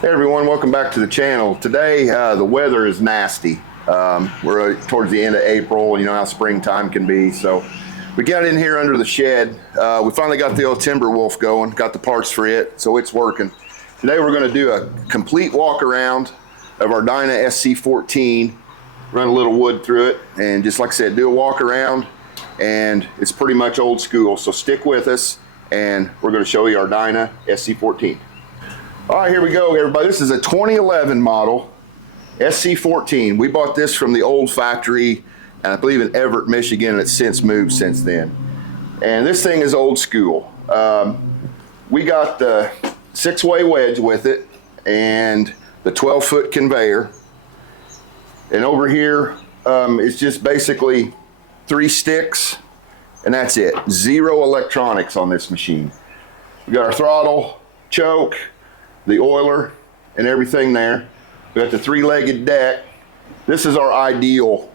Hey everyone, welcome back to the channel. Today the weather is nasty. We're towards the end of April, you know how springtime can be. So we got in here under the shed. We finally got the old Timber Wolf going, got the parts for it, so it's working. Today we're going to do a complete walk around of our Dyna SC14, run a little wood through it, and just like I said, do a walk around, and it's pretty much old school. So stick with us, and we're going to show you our Dyna SC14. All right, here we go, everybody. This is a 2011 model SC14. We bought this from the old factory, and I believe in Everett, Michigan, and it's since moved since then. And this thing is old school. We got the 6-way wedge with it and the 12-foot conveyor. And over here is just basically 3 sticks, and that's it. 0 electronics on this machine. We got our throttle, choke, the oiler, and everything there. We got the 3-legged deck. This is our ideal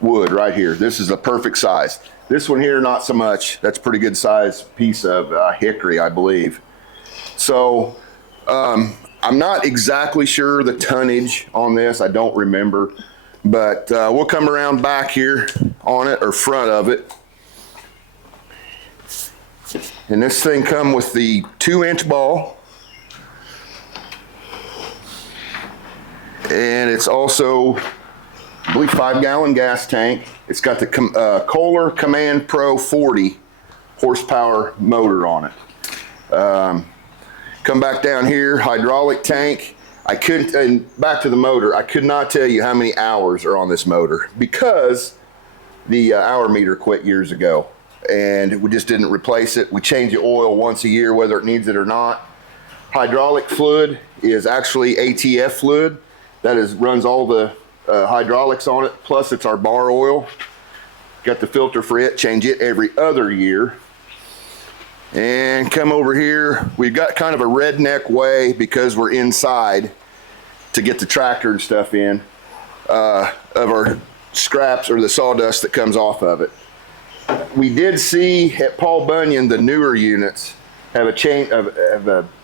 wood right here. This is a perfect size. This one here, not so much. That's a pretty good size piece of hickory, I believe. So I'm not exactly sure the tonnage on this. I don't remember, but we'll come around back here on it, or front of it. And this thing come with the 2-inch ball. And it's also, I believe, 5-gallon gas tank. It's got the Kohler Command Pro 40 horsepower motor on it. Come back down here, hydraulic tank. I couldn't, and back to the motor, I could not tell you how many hours are on this motor because the hour meter quit years ago, and we just didn't replace it. We change the oil once a year, whether it needs it or not. Hydraulic fluid is actually ATF fluid. That runs all the hydraulics on it, plus it's our bar oil. Got the filter for it, change it every other year. And come over here, we've got kind of a redneck way because we're inside to get the tractor and stuff in of our scraps or the sawdust that comes off of it. We did see at Paul Bunyan the newer units have a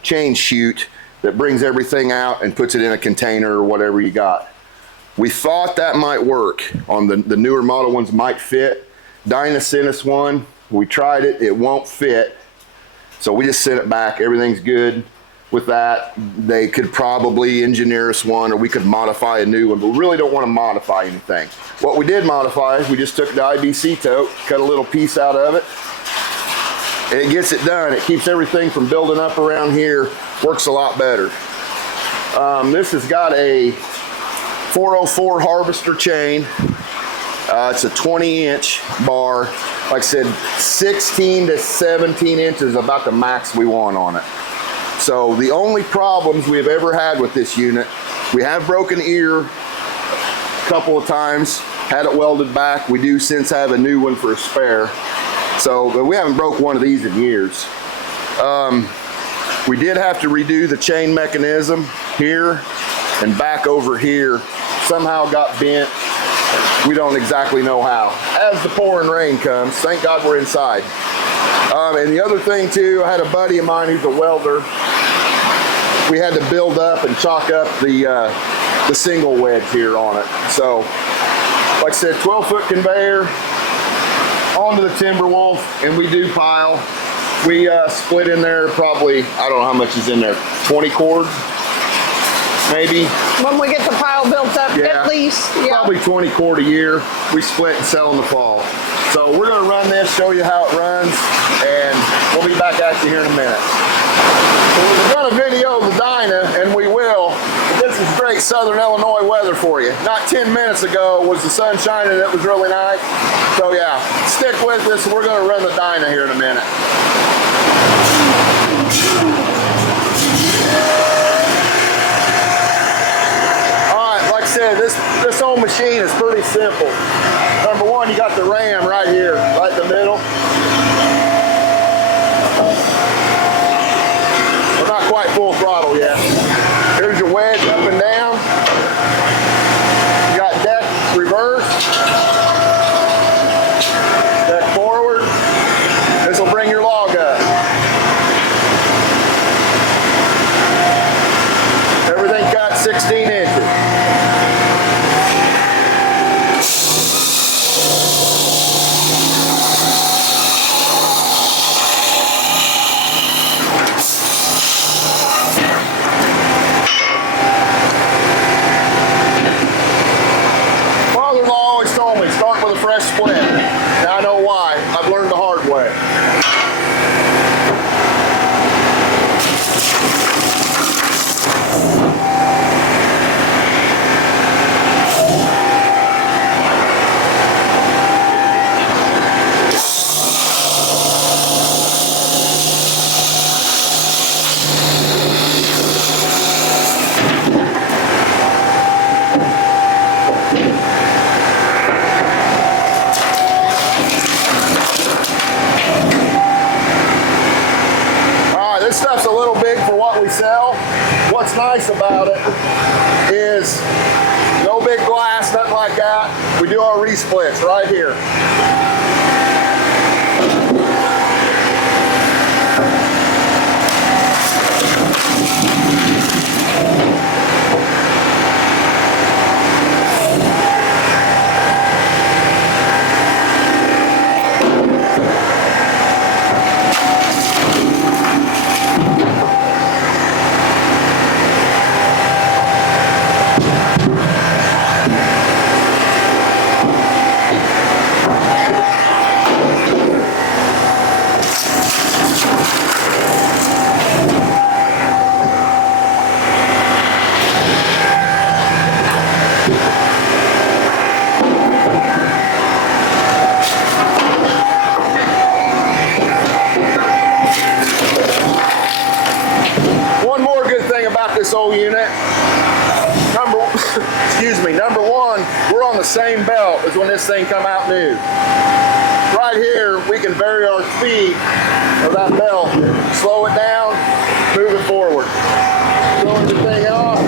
chain chute that brings everything out and puts it in a container or whatever you got. We thought that might work on the newer model ones, might fit. Dyna sent us one. We tried it, it won't fit. So we just sent it back. Everything's good with that. They could probably engineer us one, or we could modify a new one, but we really don't want to modify anything. What we did modify, we just took the IBC tote, cut a little piece out of it, and it gets it done. It keeps everything from building up around here. Works a lot better. This has got a 404 harvester chain. It's a 20-inch bar. Like I said, 16 to 17 inches is about the max we want on it. So the only problems we've ever had with this unit, we have broken ear a couple of times, had it welded back. We do since have a new one for a spare. So, but we haven't broke one of these in years. We did have to redo the chain mechanism here and back over here. Somehow got bent. We don't exactly know how. As the pouring rain comes, thank God we're inside. And the other thing too, I had a buddy of mine who's a welder. We had to build up and chalk up the single wedge here on it. So, like I said, 12-foot conveyor onto the Timber Wolf, and we do pile. We split in there probably, I don't know how much is in there, 20 cord, maybe. When we get the pile built up, yeah, at least. Yeah. Probably 20 cord a year. We split and sell in the fall. So we're going to run this, show you how it runs, and we'll be back at you here in a minute. So we've done a video of the Dyna, and we will. This is great Southern Illinois weather for you. Not 10 minutes ago was the sun shining and it was really nice. So yeah, stick with us. We're going to run the Dyna here in a minute. Alright, like I said, this whole machine is pretty simple. Number one, you got the ram right here, right in the middle. We're not quite full throttle yet. Here's your wedge up and down. You got deck reverse, deck forward. This will bring your log up. 16 inches. Father-in-law always told me, start with a fresh split. Now I know why. I've learned the hard way. This stuff's a little big for what we sell. What's nice about it is no big glass, nothing like that. We do our resplits right here. This old unit, number one, we're on the same belt as when this thing come out new. Right here, we can vary our speed of that belt, slow it down, move it forward. Throw everything off.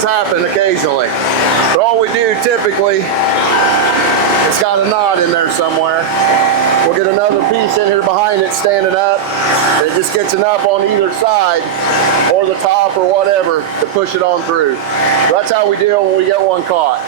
does happen occasionally. But all we do typically, it's got a knot in there somewhere. We'll get another piece in here behind it standing up. And it just gets enough on either side or the top or whatever to push it on through. So that's how we deal when we get one caught.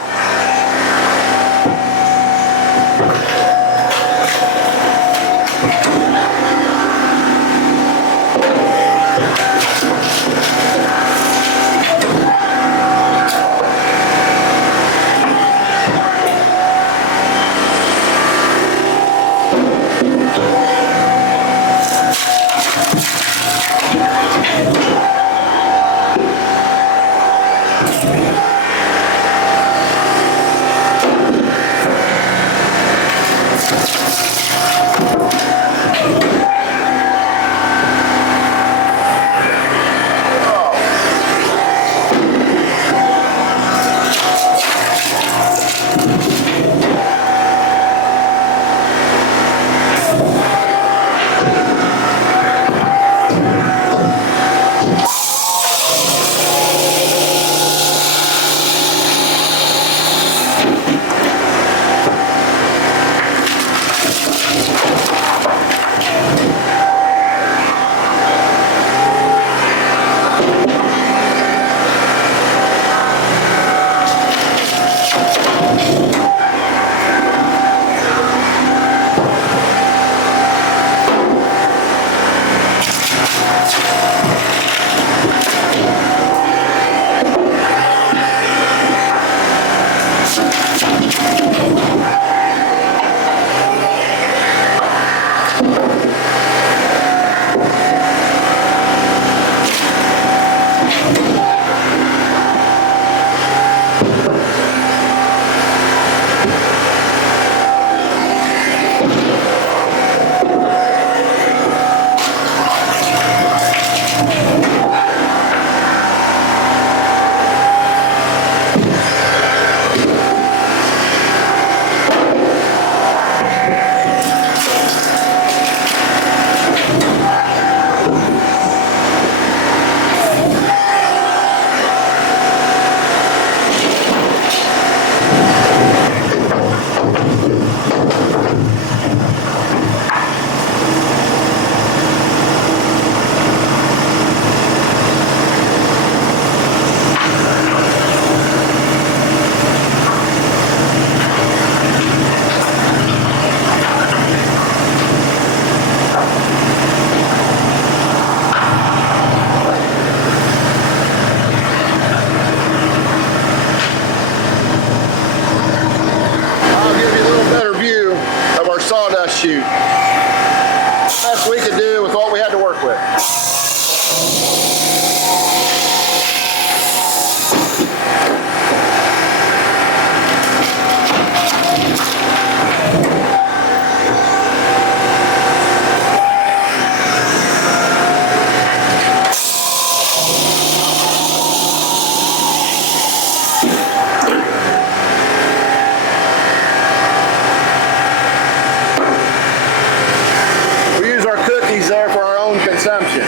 Sawdust chute. Best we could do with what we had to work with. There for our own consumption.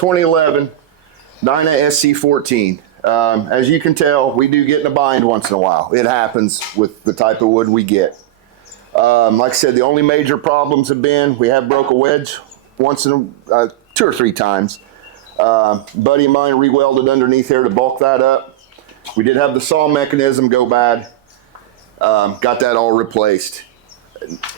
2011 Dyna SC14. As you can tell, we do get in a bind once in a while. It happens with the type of wood we get. Like I said, the only major problems have been we have broke a wedge once in 2 or 3 times. Buddy of mine re-welded underneath here to bulk that up. We did have the saw mechanism go bad. Got that all replaced.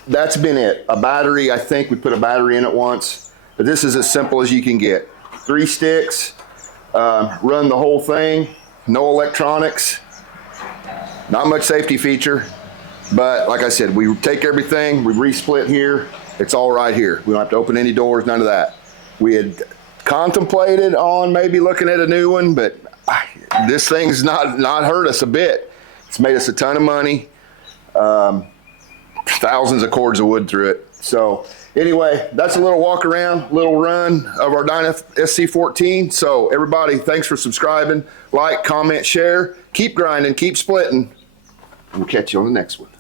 That's been it. A battery, I think we put a battery in it once, but this is as simple as you can get. 3 sticks, run the whole thing, no electronics, not much safety feature, but like I said, we take everything, we resplit here, it's all right here. We don't have to open any doors, none of that. We had contemplated on maybe looking at a new one, but this thing's not hurt us a bit. It's made us a ton of money. Thousands of cords of wood through it. So anyway, that's a little walk around, little run of our Dyna SC14. So everybody, thanks for subscribing, like, comment, share, keep grinding, keep splitting. We'll catch you on the next one.